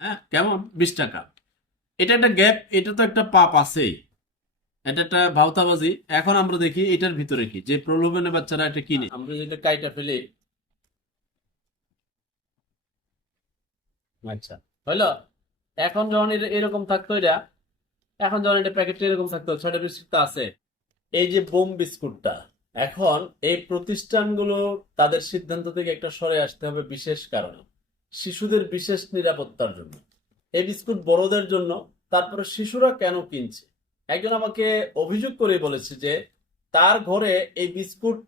হ্যাঁ কেমন? বিশ টাকা। এটা একটা গ্যাপ, এটা তো একটা পাপ আছেই। এটা একটা ভাওতাবাজি। এখন আমরা দেখি এটার ভিতরে কি, যে প্রলোভনে বাচ্চারা এটা কিনে। আমরা যেটা কাইটা ফেলি। আচ্ছা হইল? এখন যখন এটা এরকম থাকতো এটা, এখন যখন এটা প্যাকেটটা এরকম থাকতো, ছয়টা বিস্কুট আছে। এই যে বোম বিস্কুটটা, এখন এই প্রতিষ্ঠানগুলো তাদের সিদ্ধান্ত থেকে একটা সরে আসতে হবে বিশেষ কারণে। শিশুদের বিশেষ নিরাপত্তার জন্য। এই বিস্কুট বড়দের জন্য, তারপরে শিশুরা কেন কিনছে? একজন আমাকে অভিযোগ করে বলেছে যে, তার ঘরে এই বিস্কুট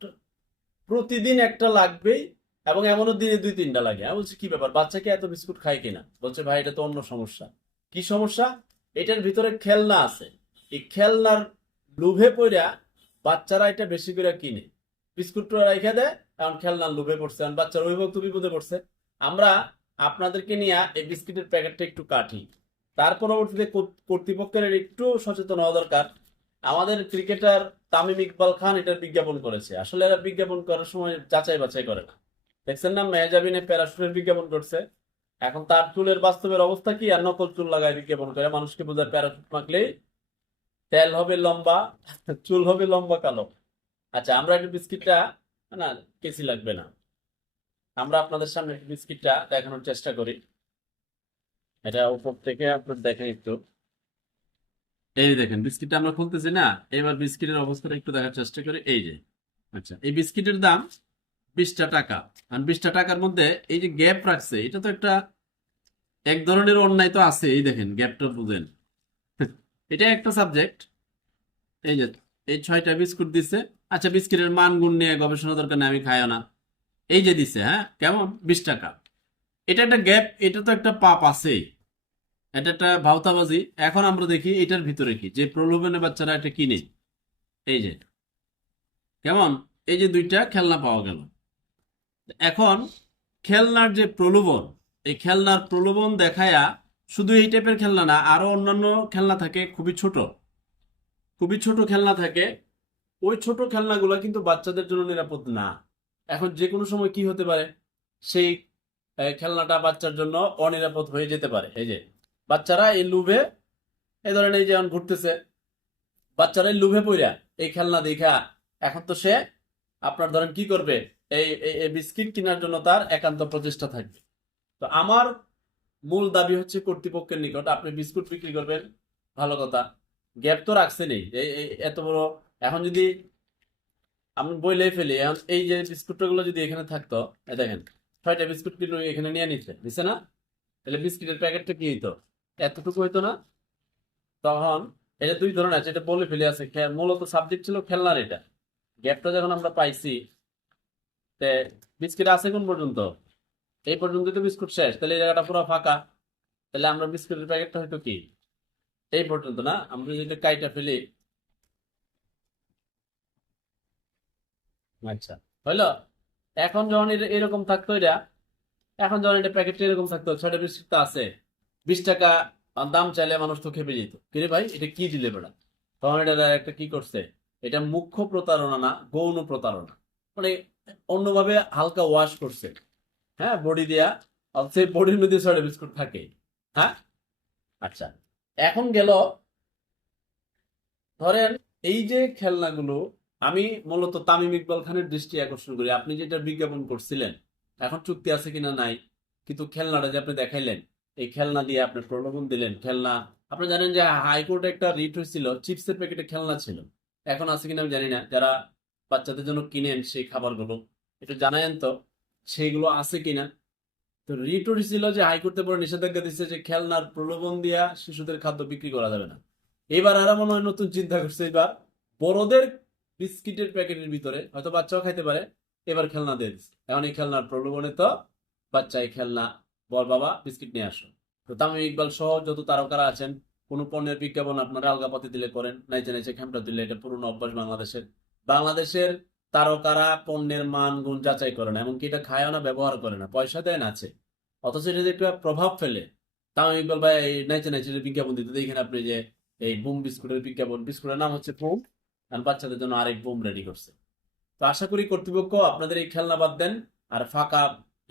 প্রতিদিন একটা লাগবেই এবং এমনও দিনে দুই, তিনটা লাগে। আমি বলছি, কি ব্যাপার? বাচ্চাকে এত বিস্কুট খায় কিনা? বলছে, ভাই, এটা তো অন্য সমস্যা। কি সমস্যা? এটার ভিতরে খেলনা আছে। এই খেলনার লোভে পড়া বাচ্চারা এটা বেশি করে কিনে। বিস্কুটটা রেখে দেয়, এখন খেলনার লোভে পড়ছে। এখন বাচ্চার অভিভাবক তো বিপদে পড়ছে। আমরা আপনাদেরকে নিয়ে এই বিস্কিটের প্যাকেটটা একটু কাটি। তার পরবর্তীতে কর্তৃপক্ষের একটু সচেতন হওয়া দরকার। আমাদের ক্রিকেটার তামিম ইকবাল খান এটার বিজ্ঞাপন করেছে। আসলে এরা বিজ্ঞাপন করার সময় যাচাই বাছাই করে না। দেখছেন না, মেহজাবিনে প্যারাশুটের বিজ্ঞাপন করছে। এখন তার চুলের বাস্তবের অবস্থা কি? আর নকল চুল লাগায় বিজ্ঞাপন করে। মানুষকে বোঝায় প্যারাশুট মাখলেই তেল হবে লম্বা, চুল হবে লম্বা কালো। আচ্ছা আমরা একটু বিস্কিটটা, না, কেসি লাগবে না। আমরা আপনাদের সামনে বিস্কিটটা দেখানোর চেষ্টা করি। এটা উপর থেকে আপনার দেখেন একটু। এই দেখেন, বিস্কিটটা আমরা খুলতেছি না, এবার বিস্কিটের অবস্থাটা একটু দেখার চেষ্টা করি। এই যে আচ্ছা এই বিস্কিটের দাম বিশটা টাকা। আর বিশটা টাকার মধ্যে এই যে গ্যাপ রাখছে, এটা তো একটা, এক ধরনের অন্যায় তো আছে। এই দেখেন, গ্যাপটা বুঝেন। এটা একটা সাবজেক্ট এই যে, এই ছয়টা বিস্কুট দিছে। আচ্ছা বিস্কিটের মান গুণ নিয়ে গবেষণা দরকার নেই, আমি খাইও না। এই যে দিছে হ্যাঁ? কেমন? বিশ টাকা। এটা একটা গ্যাপ, এটা তো একটা পাপ আছেই। এটা একটা ভাওতাবাজি। এখন আমরা দেখি এটার ভিতরে কি, যে প্রলোভনে বাচ্চারা এটা কিনে। এই যে। কেমন? এই যে দুইটা খেলনা পাওয়া গেল। এখন খেলনার যে প্রলোভন, এই খেলনার প্রলোভন দেখায়া শুধু এই টাইপের খেলনা না, আরও অন্যান্য খেলনা থাকে, খুবই ছোট। খুবই ছোট খেলনা থাকে। ওই ছোট খেলনাগুলো কিন্তু বাচ্চাদের জন্য নিরাপদ না। এখন যে কোনো সময় কি হতে পারে? সেই খেলনাটা বাচ্চার জন্য অনিরাপদ হয়ে যেতে পারে। এই যে, বাচ্চারা এই লুভে, এই ধরেন এই যেমন ঘুরতেছে, বাচ্চারা এই লুভে পইরা এই খেলনা দেখা, এখন তো সে আপনার ধরেন কি করবে? এই বিস্কিট কেনার জন্য তার একান্ত প্রচেষ্টা থাকবে। তো আমার মূল দাবি হচ্ছে কর্তৃপক্ষের নিকট, আপনি বিস্কুট বিক্রি করবেন, ভালো কথা। গ্যাপ তো রাখছেনই। এই, এই- এত বড়, এখন যদি আমি বইলেই ফেলি এই যে বিস্কুটগুলো যদি এখানে থাকতো দেখেন, ছয়টা বিস্কুট কিলো এখানে নিয়ে নিচ্ছে দিছে না? তাহলে বিস্কিটের প্যাকেটটা কি হইতো? এতটুকু হইতো না? তখন এটা দুই ধরনের আছে, এটা বলে ফেলে আছে মূলত সাবজেক্ট ছিল খেলনার এটা। গ্যাপটা যখন আমরা পাইছি, তে বিস্কিট আছে কোন পর্যন্ত? এই পর্যন্ত তো বিস্কুট শেষ, তাহলে এই জায়গাটা পুরো ফাঁকা। তাহলে আমরা বিস্কুটের প্যাকেটটা হয়তো কি? এই পর্যন্ত না? আমরা যদি কাইটা ফেলি আচ্ছা। হইল? এখন যখন এরকম থাকতো এটা, এখন যখন এটা প্যাকেটটা এরকম থাকতো, ছয়টা বিস্কুট আছে। বিশ টাকা দাম চাইলে মানুষ তো খেপে যেত। কিরে ভাই? এটা কি দিলে বেড়া তখন এটা একটা কি করছে? এটা মুখ্য প্রতারণা না, গৌণ প্রতারণা। মানে অন্যভাবে হালকা ওয়াশ করছে। হ্যাঁ বডি দেয়া সেই বডির মধ্যে ছয়টা বিস্কুট থাকে। হ্যাঁ? আচ্ছা। এখন গেল, ধরেন এই যে খেলনাগুলো আমি মূলত তামিম ইকবাল খানের দৃষ্টি আকর্ষণ করি। আপনি যেটা বিজ্ঞাপন করছিলেন, এখন চুক্তি আছে কিনা নাই, কিন্তু খেলনাটা যে আপনি দেখাইলেন, এই খেলনা দিয়ে আপনি প্রলোভন দিলেন। খেলনা, আপনি জানেন যে হাইকোর্টে একটা রিট হয়েছিল, চিপসের প্যাকেটে খেলনা ছিল। এখন আছে কিনা আমি জানি না। যারা বাচ্চাদের জন্য কিনেন সেই খাবারগুলো, একটু জানায়েন তো, সেইগুলো আছে কিনা। তো রিট হয়েছিল যে হাইকোর্টে পরে নিষেধাজ্ঞা দিচ্ছে যে খেলনার প্রলোভন দিয়া শিশুদের খাদ্য বিক্রি করা যাবে না। এবার আর মনে হয় নতুন চিন্তা করছে, এবার বড়দের বিস্কিটের প্যাকেটের ভিতরে, হয়তো বাচ্চাও খাইতে পারে, এবার খেলনা দিয়ে দিচ্ছে এখন এই খেলনার প্রলোভনে তো বাচ্চা এই খেলনা বল বাবা, বিস্কিট নিয়ে আসো। তো তামিম ইকবাল সহ যত তারকারা আছেন, কোনো পণ্যের বিজ্ঞাপন আপনারা আলগাপাতি দিলে করেন, নাইচে নাইচে খেমটা দিলে এটা পুরনো অভ্যাস বাংলাদেশের। বাংলাদেশের তারকারা পণ্যের মান, গুণ যাচাই করে না, এমনকি এটা খায়ও না ব্যবহার করে না, পয়সা দেয় না আছে। অথচ এটা যে একটা প্রভাব ফেলে, তামিম ইকবাল ভাই এই নাইচে নাইচে বিজ্ঞাপন দিতে দেখেন আপনি যে এই বুম বিস্কুটের বিজ্ঞাপন, বিস্কুটের নাম হচ্ছে বুম। আর বাচ্চাদের জন্য আরেক বোম রেডি করছে। তো আশা করি কর্তৃপক্ষ আপনাদের এই খেলনা বাদ দেন, আর ফাঁকা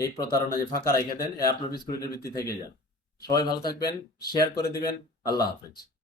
এই প্রতারণা যে ফাঁকা রেখে দেন আপনার বিস্কুটের ভিত্তি থেকে যান। সবাই ভালো থাকবেন শেয়ার করে দিবেন, আল্লাহ হাফেজ।